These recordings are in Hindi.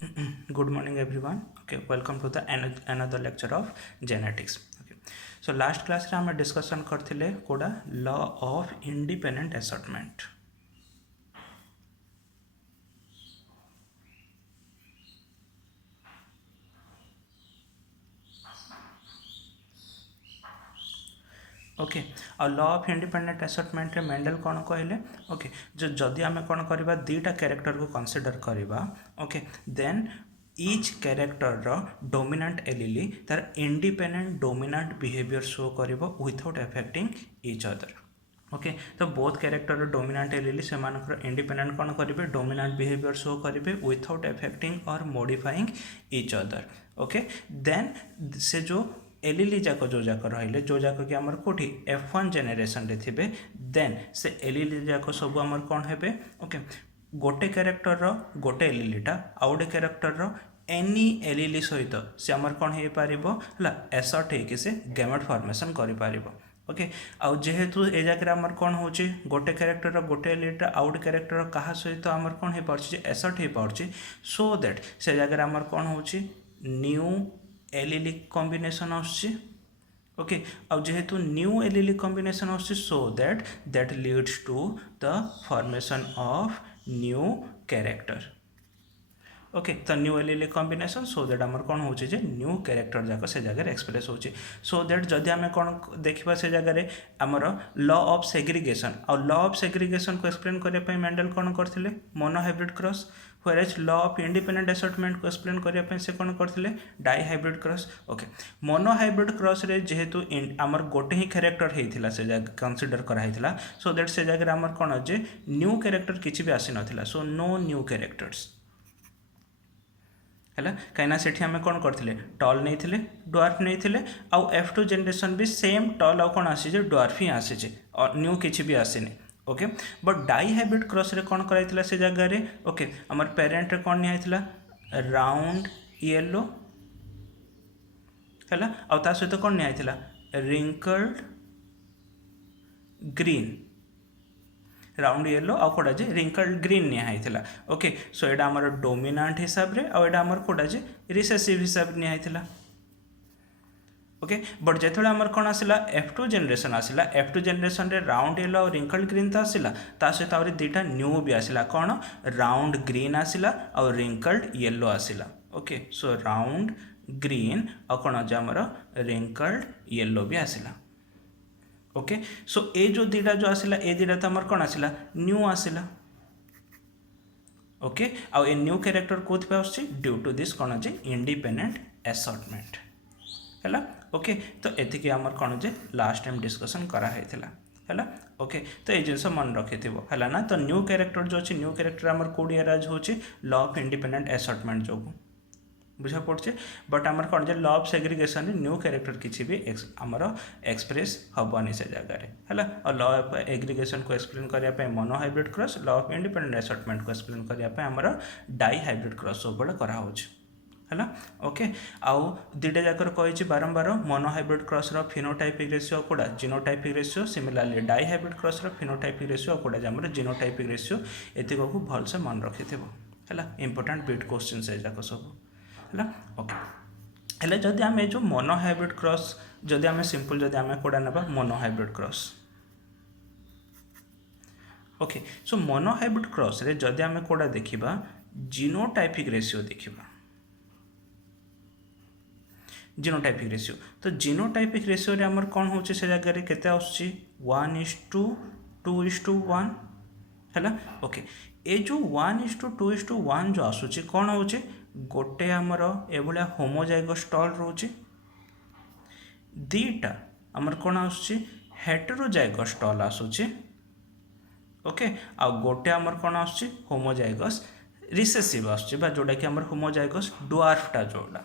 Good morning, everyone. Okay, welcome to the another lecture of genetics. Okay, so last class रे हम discussion करथिले कोडा law of independent assortment. Okay आ लॉ ऑफ इंडिपेंडेंट असर्टमेंट रे मेंडल कौन कहले ओके जो जदि आम कौन करवा दीटा कैरेक्टर को कंसीडर करवा ओके देन ईच कैरेक्टर रो डोमिनेंट एलीली तार इंडिपेंडेंट डोमिनेंट बिहेवियर शो करिवो without affecting each other okay तो बोथ कैरेक्टर डोमिनेंट एलीली से इंडिपेंडेंट कौन करेंगे डोमिनेंट बिहेवियर शो करेंगे विथआउट अफेक्टिंग और modifying each other okay then से जो एलीली जाक जो जाक रही जो जाक कि आमर कोठी F1 जेनेरेशन रे थिबे देन से एलीली जाक सब आमर कौन हेबे ओके गोटे कैरेक्टर रो गोटे एलीलीटा आ गोटे कैरेक्टर रो एनी एलीली सहित से आमर कौन हो पारिबो हला एसर्ट हेके से गैमेट फॉर्मेशन करि पारिबो ओके आउ जेहेतु ए जगह आमर कौन होची गोटे कैरेक्टर रो गोटे एलीटा आ गोटे कैरेक्टर रो कहा सहित आमर कौन हो पारछि जे एसर्ट हो पारछि सो दैट से जगह आमर कौन होची न्यू एलीली कॉम्बिनेशन आसछि ओके आउ जेहेतु न्यू एलीली कॉम्बिनेशन आसछि so that leads to the formation of new character okay तो new allele combination so that आमर कौन होची जे न्यू कैरेक्टर जाक से जगह एक्सप्रेस होची सो दैट जदि आम कौन देखा से जगह आमर लॉ ऑफ सेग्रीगेशन और लॉ ऑफ सेग्रीगेशन को एक्सप्लेन करने मेंडल कौन करथिले monohybrid cross whereas law of independent assortment को एक्सप्लेन करने से कौन करथिले dihybrid cross okay monohybrid cross रे जेहेतु आमर गोटे ही कैरेक्टर होता से जगह कंसीडर कराइला सो दैट से जगह आमर कौन जे न्यू कैरेक्टर किसी भी आसी नथिला सो नो न्यू कैरेक्टर्स है कहीं से आम कौन करते टल नहीं ड्वार्फ नहीं आउ F2 जेनरेशन भी सेम टल आउ कौन आसी ड्वार्फ ही आसी न्यू किसी भी आसीनी okay but dihybrid cross रे कौन कराइला से जगह रे ओके आमर पेरेंट रे कौन निया राउंड येलो है आ सहित कौन निया रिंकल्ड ग्रीन राउंड येलो आ कोड़ा जे रिंकल्ड ग्रीन निया ओके सो एटा हमर डोमिनेंट हिसाब रे आ एटा हमर कोड़ा जे रिसेसिव हिसाब निया ओके बट जेतले हमर कोन आसिला F2 जनरेशन आसिला F2 जनरेशन रे राउंड येलो और रिंकल्ड ग्रीन तो आसिला ता सहित आउरी दुटा न्यू भी आसिला कोन राउंड ग्रीन आसिला और रिंकल्ड येलो आसिला ओके सो राउंड ग्रीन आ कोन जे हमर रिंकल्ड येलो भी आसिला ओके सो ए जो दीटा जो आसिला ए दीटा तो हमर कौन आसिला न्यू आसिला ओके आउ ए न्यू कैरेक्टर कोथ पे आछि ड्यू टू दिस कौन जे इंडिपेंडेंट असर्टमेंट हैला ओके तो एतिकी हमर कौन जे लास्ट टाइम डिस्कशन करा हैथिला हैला ओके तो ये जिनस मन रखिथिबो हैला ना तो न्यू कैरेक्टर जो अछि न्यू कैरेक्टर हमर कोड एराज होछि लॉ ऑफ इंडिपेंडेंट असर्टमेंट जो बुझा पड़े बट आमर कौन जे law of segregation new character किसी भी आमर एक्सप्रेस हेनी से जगह है और लॉ ऑफ एग्रीगेशन को एक्सप्लेन करने monohybrid cross law of independent assortment को एक्सप्लेन करने आमर डाई हाइब्रिड क्रॉस सब बड़े कराऊँ है ओके आउ दुटा जाकर कही बारंबार मोनोहाइब्रिड क्रॉस रो फिनोटाइपिक रेशियो कोड़ा genotypic ratio similarly dihybrid cross रो फिनोटाइपिक रेशियो कोड़ा आमर जीनोटाइपिक रेशियो एतिक को भलसे मन रखिथिबो है इंपोर्टेंट बिट क्वेश्चन से जाक सब है ओके हेले जदि आम जो मोनोहाइब्रिड क्रॉस जदि आम सिंपल जदि आम कोड़ा ना monohybrid cross okay so monohybrid cross रे जदि आम कोड़ा देखिबा जीनोटाइपिक रेशियो देखिबा जीनोटाइपिक रेशियो तो जीनोटाइपिक रेशियो रे हमर कोन होचे से जगह रे केते आउछि 1:2:1 है ओके ए जो 1:2:1 जो आसुछि कोन होचे गोटे आमर एभलिया होमोजाइगस टल रोचे दीटा आमर कौन आसुछि हेटेरोजाइगस टल आसुछि ओके आ गोटे आमर कौन आसुछि होमोजाइगस रिसेसिव आसुछि बा जोटा कि आमर होमोजाइगस ड्वार्फटा जोड़ा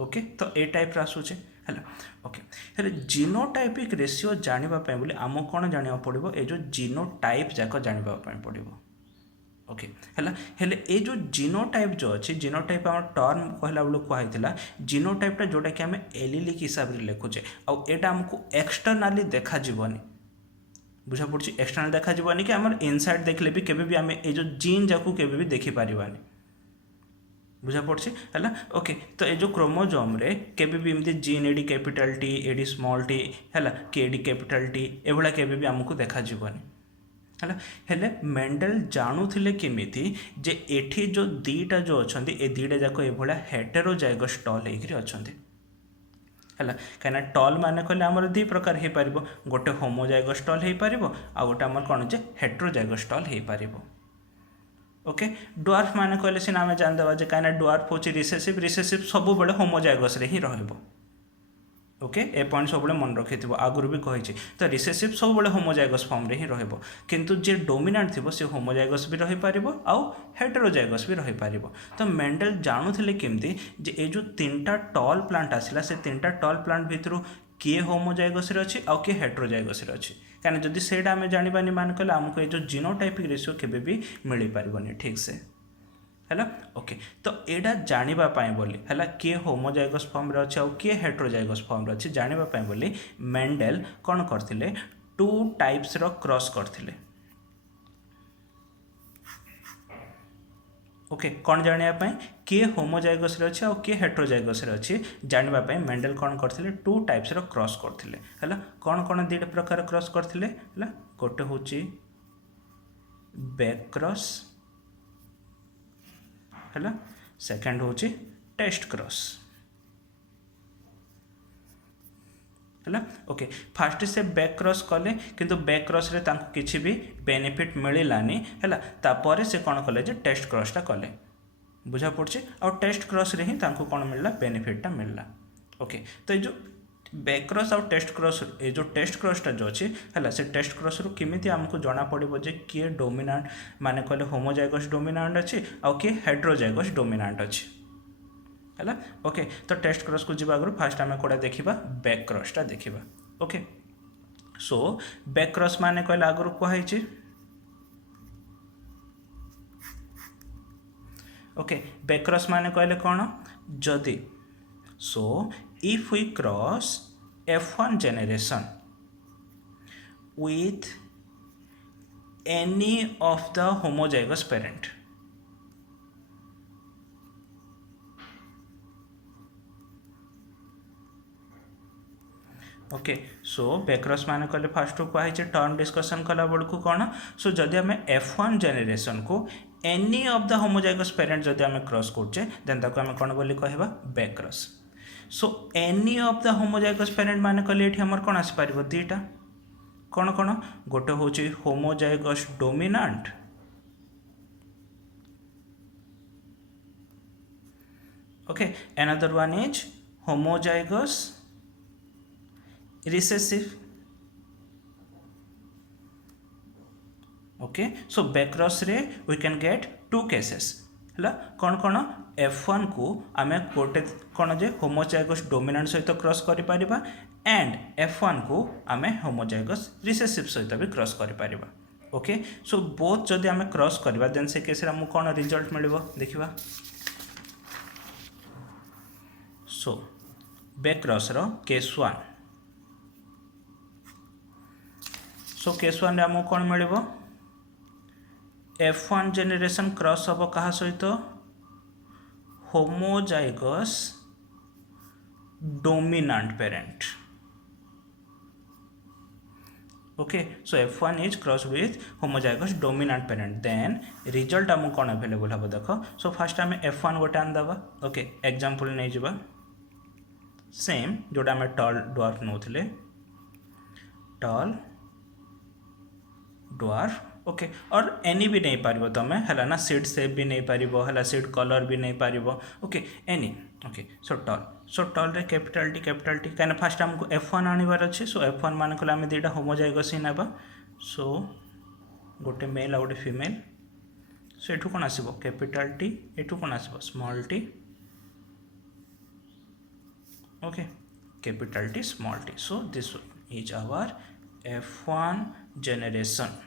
ओके तो ए टाइप आसुछि है ओके हेले जीनोटाइपिक रेशियो जानिबा पय बोले आम कौन जानिबा पड़िबो ए जो जीनोटाइप जाक जानिबा पय पड़िबो ओके है हेले ए जो जीनोटाइप जो अच्छी जीनोटाइप आम टर्म कहला बेलू कहला जीनोटाइपटा जोटा कि आम एलीलिक हिसाब से लिखुचे आउ एटा आमको एक्सटर्नाली देखा जीवनी बुझा पड़ी एक्सटर्नाल देखा जीवनी कि आम इनसाइड देखले भी केबे भी आम ए जो जीन जाकू केबे भी देखि पारिबानी बुझा पड़ी है। ओके तो ये जो क्रोमोजोम रे केबे भी एमती जीन एडी कैपिटल टी एडी स्मॉल टी है कि एडी कैपिटल टी एभला केबे भी आमको देखा जीवनी है। हेले मेंडेल जानुथिले केमिति जे एठी जो दीटा जो अछंती ए दीटा जाको एभला हेटेरोजाइगस टॉल हेकरी अछंती है। कहीं टॉल माने कहले आमर दी प्रकार हो पार गोटे होमोजाइगस टॉल हो पार आ गोटे आमर कौन जे हेटेरोजाइगस टॉल हो पार। ओके ड्वार्फ माने कहले सीना आम जानदेवा कहीं ड्वार्फ हूँ रिसेसिव रिसेसिव सब बड़े होमोजाइगस रे ही रहिबो। ओके ए पॉइंट सब मन रखि आगुरी भी कही तो रिसेसिव सब बड़े होमोजाइगस फॉर्म रे ही रहिबो किंतु जे डोमिनेंट थिबो से होमोजाइगस भी रही पारिबो आउ हेटेरोजाइगस भी रही पारिबो। तो मेंडेल जानुथिले केमती जे ए जो तीनटा टॉल प्लांट आसिला से तीनटा टॉल प्लांट भितरु किए होमोजाइगस रे अछि आउ किए हेटेरोजाइगस रे अछि कहीं जदि सेटा आम जानिबानी मान कले आमको ये जो जीनोटाइपिक रेशियो केबे भी मिल पारिबोनी ठीक से है। ओके तो एडा जानिबा पाए बोली है किए होमोजाइगस फॉर्म रे अछि आ किए हेटेरोजाइगस फॉर्म रे अछि जानिबा पाए बोली मेंडेल कोन करथिले टू टाइप्स रो क्रॉस करथिले। ओके कौन जानिया पाए किए होमोजाइगस रे अछि आ किए हेटेरोजाइगस रे अछि जानिबा पाए मेंडेल कोन करथिले टू टाइप्स रो क्रॉस करथिले है। कौन कौन दीटा प्रकार क्रॉस करथिले है गोटे होची बैक क्रॉस है सेकंड होची टेस्ट क्रॉस है। ओके फास्ट से बैक क्रॉस कले किंतु बैक क्रॉस रे तांको किछि भी बेनिफिट मिलानी है तापर से कौन कले जे टेस्ट क्रॉसटा कले बुझा पड़े और टेस्ट क्रॉस रे ही तांको कौन मिलला बेनिफिटटा मिलला। ओके तो ये जो बैक क्रॉस और टेस्ट क्रॉस ये जो टेस्ट क्रॉसटा जो अच्छी है से टेस्ट क्रॉस रू केमिति आमको जना पड़ो जे किए डोमिनांट माने कहले होमोजाइगस डोमिनांट अच्छी आउ किए हेटेरोजाइगस डोमिनांट अच्छी है। ओके तो टेस्ट क्रॉस को जीवा आगु फास्ट आम कौड़ा देखा बैक क्रॉसटा देखा। ओके सो बैक क्रॉस माने कहले आगु कहुई ओके बैक क्रॉस माने कहले कौन जदि सो if we cross F1 generation with any of the homozygous parent okay so backcross मान कहले फास्ट कहुई टर्म डिस्कसन कला बेलू कौन सो जदि आम F1 जेनेरेशन को any of the homozygous parent जदि आम क्रॉस करछे देन ताको आम कौन बोली कहबा backcross. So any of the homozygous parent मान कहले एठी हमर कोन आसी पारिबो दीटा कौन कौन गोटे होची homozygous dominant okay another one is homozygous recessive। Okay so backcross रे we can get two cases है कौन कौन F1 को आम गोटे कौन जे होमोजाइगस डोमिनांट सहित क्रॉस कर पारिबा एंड F1 को आम होमोजाइगस रिसेसिव सहित भी क्रॉस कर पारिबा। ओके सो बोथ जदि आम क्रॉस करबा देन से केस रे हमको कौन रिजल्ट मिलिबो देखिबा। सो बैक्रॉस रो केस 1 सो केस 1 रे हमको कौन मिलिबो F1 जेनेरेशन क्रॉस हम क्या सहित homozygous dominant parent. Okay so F1 is cross with homozygous dominant parent then result हमको कौन अवेलेबल हम देख। सो फास्ट आम F1 गोटे आनदबा ओके एग्जांपल नहीं जावा सेम जोटा आम टॉल ड्वार्फ नौथिले टॉल ड्वार्फ ओके और एनी भी नहीं पारिबो तमे हला ना सीड शेप भी नहीं पारिबो हला सीड कलर भी नहीं पारिबो ओके एनी ओके सो टॉल रे कैपिटल टी कहना फास्ट हमको F1 आनिबार अच्छे। सो F1 मान को आम दुटा होमोजाइगस ही नेबा सो गोटे मेल आ गोटे फीमेल सो एठू कौन आसीबो कैपिटल टी एठू कौन आसीबो small T okay capital T small T. So this is our F1 generation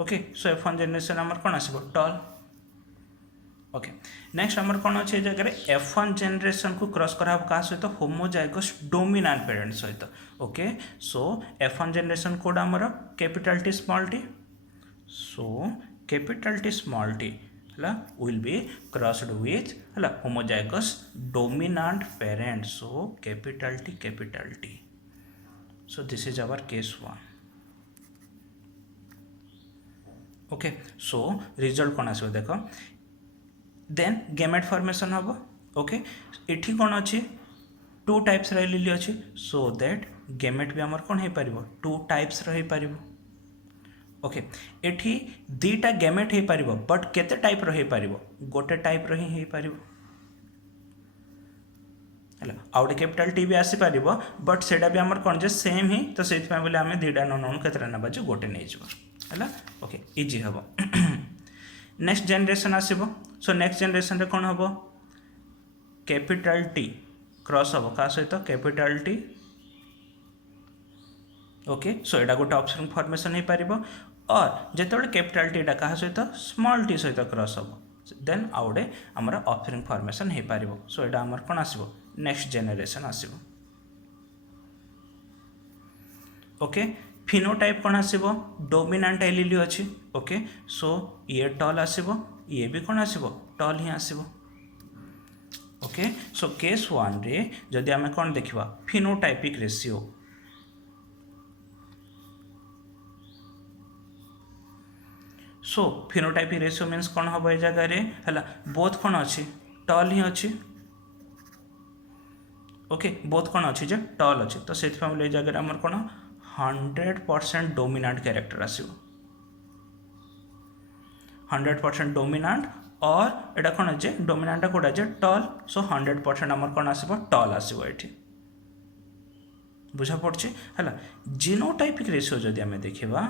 okay so F1 generation आमर कौन आसो टॉल। ओके नेक्स्ट आमर कौन अच्छे जगह F1 जनरेशन को क्रॉस करा क्या सहित होमोजाइगस डोमिनांट पेरेंट सहित। ओके सो F1 जनरेशन कोड आमर capital T small T so capital T small T है विल बी क्रॉस्ड विथ है homozygous dominant parent so capital T so this is our case 1 okay so result कौन आसो देख देन गेमेट फॉर्मेशन हम ओके एठी कौन अच्छी टू टाइप्स रिली अच्छी सो दैट गेमेट भी आमर कौन हो पार टू टाइप्स रही पार ओके एठी दीटा गेमेट हो पार बट केते टाइप रही पार गोटे टाइप रही हो पार है आउटे कैपिटल टी भी आसीपर बट सेटा भी आमर कौन जे सेम ही तो से बोले आम दुटा नौ केतटा ना जो गोटे नहीं है ओके इजी हम नेक्स्ट जनरेशन आसो सो नेक्स्ट जनरेशन कौन हम कैपिटल टी क्रॉस हम क्या सहित कैपिटल टी ओके सो यहाँ गोटे ऑप्शन फॉर्मेशन हो पार और जिते कैपिटल टीटा क्या सहित स्मॉल टी सहित क्रॉस हम देन आउटे आमर ऑप्शन फॉर्मेशन हो पार सो यहाँ आमर कौन आसो नेक्स्ट जनरेशन आसो ओके फिनोटाइप कौन आसो डोमिनेंट एलीली अच्छी ओके सो ये टॉल आसो ये भी कौन आसो टॉल ही आसो ओके सो केस 1 रे जदि आम कौन देखा phenotypic ratio so phenotypic ratio means कौन हम ये जगह है बोथ कौन अच्छी टॉल ही अच्छी ओके बोथ कौन अच्छी जे टॉल अच्छी तो से जगह आम कौन 100% डोमिनेंट कैरेक्टर आसो 100% डोमिनेंट और एटा कौन जे डोमिनेंट कोड़ा जे टॉल सो 100% आमर कौन आसो टॉल आसो ये बुझा पड़े है जीनोटाइपिक रेशियो जदि आम देखा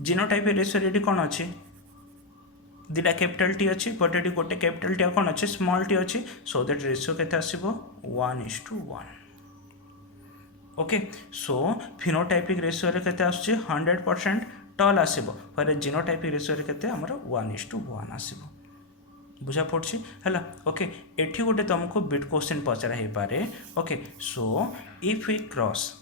जीनोटाइपिक रेशियो ये कौन अच्छी दुटा कैपिटल टी अच्छी बट ये गोटे कैपिटल टी कौन अच्छे स्मॉल टी अच्छी सो दैट रेशियो केते आसीबो 1:1 ओके सो फिनोटाइपिक रेशियो रे केते आछे 100% टॉल आसीबो पर जीनोटाइपिक रेशियो रे केते हमर 1:1 आसीबो बुझा पड़छि हला ओके एठी गोटे तुमको बिट क्वेश्चन पचरा हे पारे okay so if we cross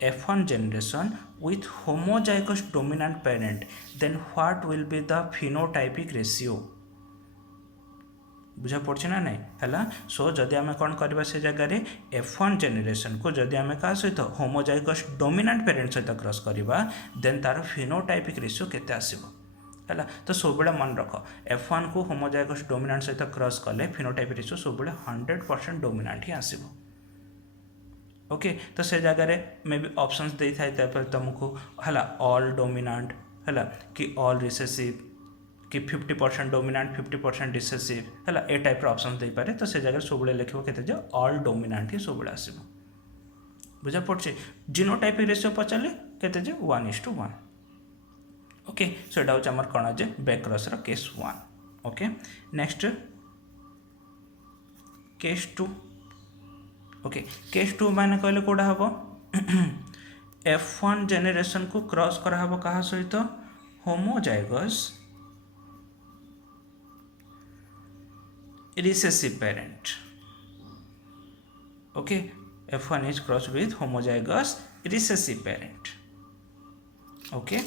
F1 generation with homozygous dominant parent, then what will be the phenotypic ratio? बुझा पड़े ना नहीं है सो जदि आम कौन करवा से जगह F1 जेनेरेशन को जदि आम क्या सहित होमोजाइगस डोमिनेंट पेरेंट सहित क्रॉस करवा देन तार फिनोटाइपिक रेशियो केते आसीबो है तो सब मन रख F1 को होमोजाइगस डोमिनेंट सहित क्रॉस कले फिनोटाइपिक रेशियो सब 100% डोमिनेंट ही आसीबो ओके तो से जगह मे बी ऑप्शंस दे था तुमको है ऑल डोमिनेंट है कि ऑल रिसेसिव कि 50% डोमिनेंट 50% रिसेसिव है ए टाइप ऑप्शन दे पारे तो से जगह सब लिखो के ऑल डोमिनेंट ही सब आसो बुझा पड़े जीनोटाइपिक रेशियो पचारे के 1:1 ओके सो यहाँ हूँ आम कौन जे backcross case 1 okay next case 2 okay case 2 माने कहले कोड़ा हम F1 जेनेरेशन को क्रॉस करा हबो कहा सहित homozygous recessive parent okay F1 is cross with homozygous recessive parent okay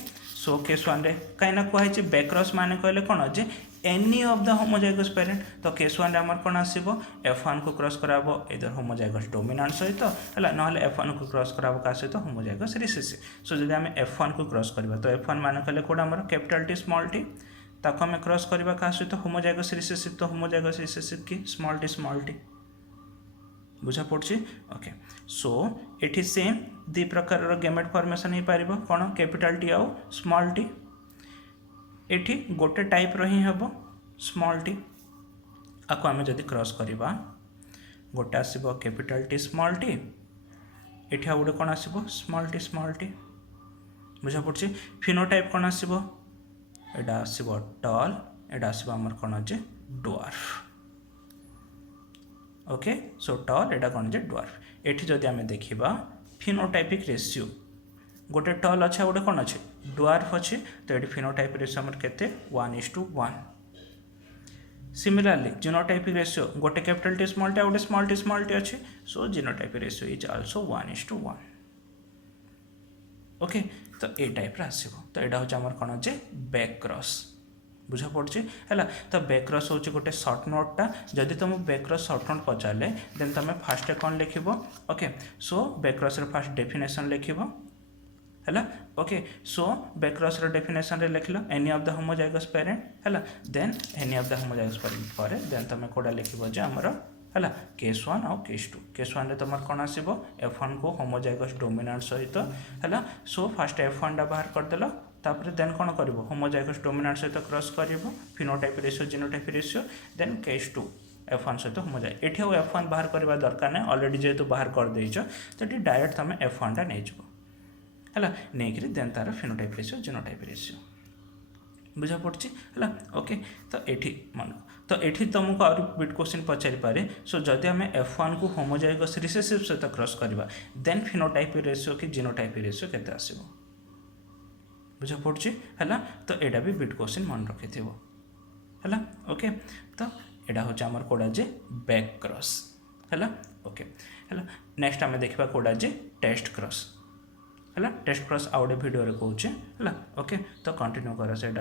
so case 1 रे कहीं कहुई बैक्रॉस माने कहले कौन जे any of the homozygous parent तो केस 1 रे आमर कौन आसीबो F1 को क्रॉस कराबो इधर होमोजाइगस डोमिनेंट सहित है ना F1 को क्रॉस कराबो का सहित होमोजाइगस रिसेसिव सो जदि आम F1 को क्रॉस करबा तो F1 माने कहले कोडा आमर कैपिटल टी स्मॉल टी ताको आम क्रॉस करबा का सहित होमोजाइगस रिसेसिव तो होमोजाइगस रिसेसिव की स्मॉल टी बुझा पड़े ओके सो एठी सेम दी प्रकार गेमेट फॉर्मेशन हो पार कौन कैपिटल टी आउ स्मॉल टी एठी गोटे टाइप रही हम स्मॉल टी आपको आम जदि क्रॉस करवा गोटे आसो कैपिटल टी स्मॉल टी एठी आ गोटे कौन आसो स्मॉल टी बुझा पड़े फिनोटाइप कौन आसो एटा आसो टॉल एटा आसो आमर कौन जे ड्वार्फ ओके सो टॉल एटा कौन जे ड्वार्फ एठी जदि आम देखा फिनोटाइपिक रेशियो गोटे टॉल अच्छे गोटे कौन अच्छे ड्वार्फ अच्छे तो ये फिनोटाइप रेशियो आमर केते 1:1 सिमिलरली जीनोटाइपिक रेशियो गोटे कैपिटल टी गोटे स्मॉल टी अच्छे so genotypic ratio is also 1:1 okay तो ये टाइप आसो तो यहाँ हूँ आमर कौन जे बैक क्रॉस बुझा पड़े है तो बैक क्रॉस हूँ गोटे सर्ट नोटा जदि तुम बैक क्रॉस सर्ट नोट पचारे देन तुम फास्ट कौन लिख okay so back cross first definition लिख है okay so back cross definition रे लिख लो any of the homozygous parent है then any of the homozygous parent पर देन तुम कौटा लिख आमर है केस 1 आउ केस 2 केस 1 रे तुम कौन आसो F1 को होमोजाइगस डोमिनेंट सहित है सो फास्ट F1 टा बाहर करदेल तापर देन कौन कर होमोजाइगस डोमिनेंट सहित क्रॉस कर phenotype ratio genotype ratio then case 2 F1 सहित होमोजाइग ये F1 बाहर करवा दरकार नहीं ऑलरेडी जेहेतु बाहर कर देच तो ये डायरेक्ट तुम F1 टा नहीं है नहीं देन तार फिनोटाइप रेशियो जीनोटाइप रेशियो बुझा पड़ी है ओके तो ये मन तो ये तुमको और बिट क्वेश्चन पचारि पारे सो जदि आम F1 को होमोजाइगस रिसेसिव सहित क्रॉस करवा देन फिनोटाइप रेशियो कि जीनोटाइप रेशियो केते आसीबो बुझा पड़ी है तो यहाँ भी बिट क्वेश्चन मन रखि है ओके तो यहाँ हूँ आमर कौड़ा जे बैक क्रॉस है ओके है नेक्स्ट आम देखा कौड़ा जे टेस्ट क्रॉस है टेस्ट क्रॉस आउ गोटे भिडियो कहूँ है ओके तो कंटिन्यू कर से